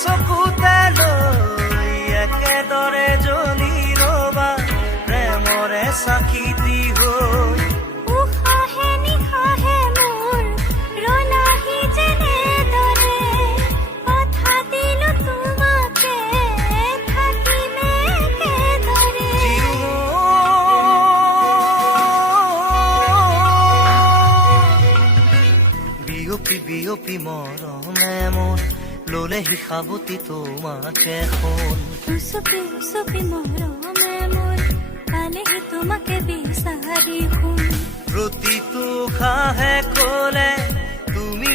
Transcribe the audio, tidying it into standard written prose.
চকুতে লৈ একেদৰে জ্বলি ৰবা প্ৰেমৰে চাকিতি হৈ উশাহে নিশাহে মোৰ ৰলাহি যেনেদৰে কথা দিলো তোমাকে থাকিমে একেদৰে বিয়পি বিয়পি মৰমে মোৰ ললেহি সাৱতি তোমাকে শুন উচপি উচপি মৰমে মোৰ পালেহি তোমাকে বিচাৰি শুন প্ৰতিটো খাহে কলে তুমি